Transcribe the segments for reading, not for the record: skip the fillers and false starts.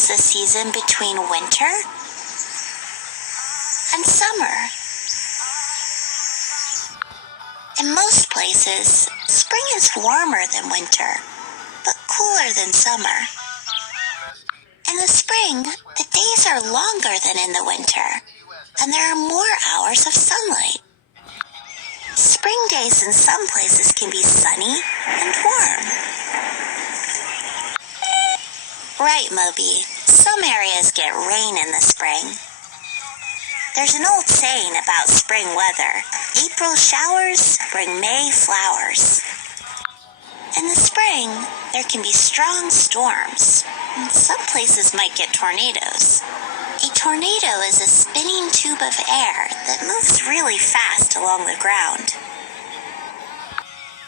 is the season between winter and summer. In most places, spring is warmer than winter, but cooler than summer. In the spring, the days are longer than in the winter, and there are more hours of sunlight. Spring days in some places can be sunny and warm. Right, Moby. Some areas get rain in the spring. There's an old saying about spring weather: April showers bring May flowers. In the spring, there can be strong storms. Some places might get tornadoes. A tornado is a spinning tube of air that moves really fast along the ground.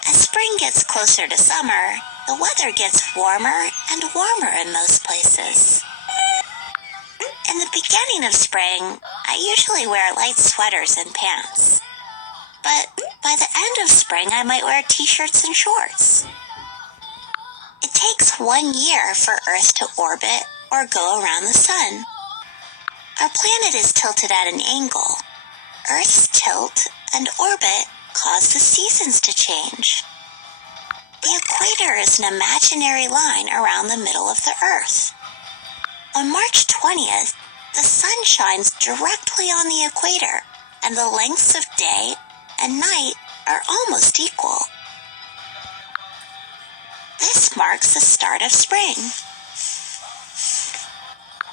As spring gets closer to summer, the weather gets warmer and warmer in most places. In the beginning of spring, I usually wear light sweaters and pants. But by the end of spring, I might wear t-shirts and shorts. It takes 1 year for Earth to orbit or go around the sun. Our planet is tilted at an angle. Earth's tilt and orbit cause the seasons to change. The equator is an imaginary line around the middle of the Earth. On March 20th, the sun shines directly on the equator, and the lengths of day and night are almost equal. This marks the start of spring.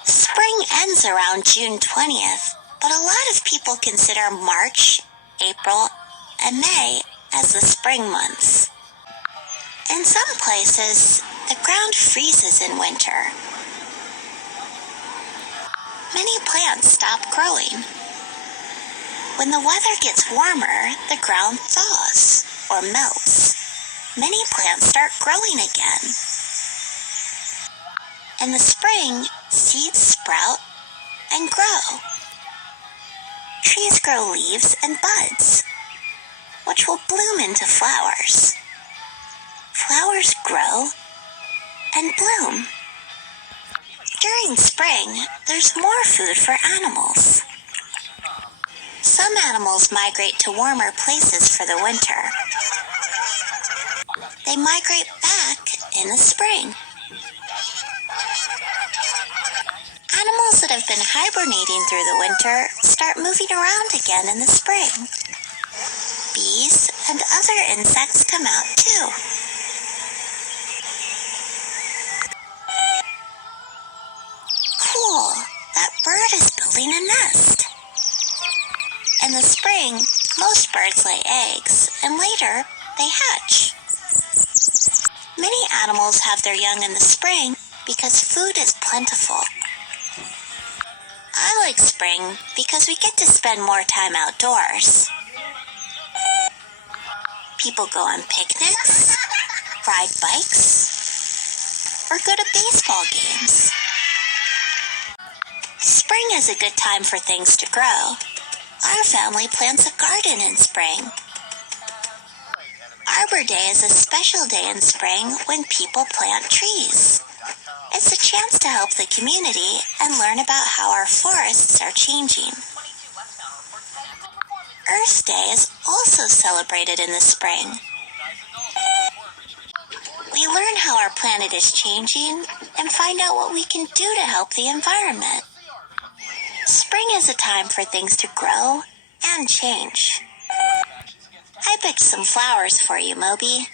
Spring ends around June 20th, but a lot of people consider March, April, and May as the spring months. In some places, the ground freezes in winter. Many plants stop growing. When the weather gets warmer, the ground thaws or melts. Many plants start growing again. In the spring, seeds sprout and grow. Trees grow leaves and buds, which will bloom into flowers. Flowers grow and bloom. During spring, there's more food for animals. Some animals migrate to warmer places for the winter. They migrate back in the spring. Animals that have been hibernating through the winter start moving around again in the spring. Bees and other insects come out too. Cool, that bird is building a nest. In the spring, most birds lay eggs, and later they hatch. Many animals have their young in the spring because food is plentiful. I like spring because we get to spend more time outdoors. People go on picnics, ride bikes, or go to baseball games. Spring is a good time for things to grow. Our family plants a garden in spring. Arbor Day is a special day in spring when people plant trees. It's a chance to help the community and learn about how our forests are changing. Earth Day is also celebrated in the spring. We learn how our planet is changing and find out what we can do to help the environment. Spring is a time for things to grow and change. I picked some flowers for you, Moby.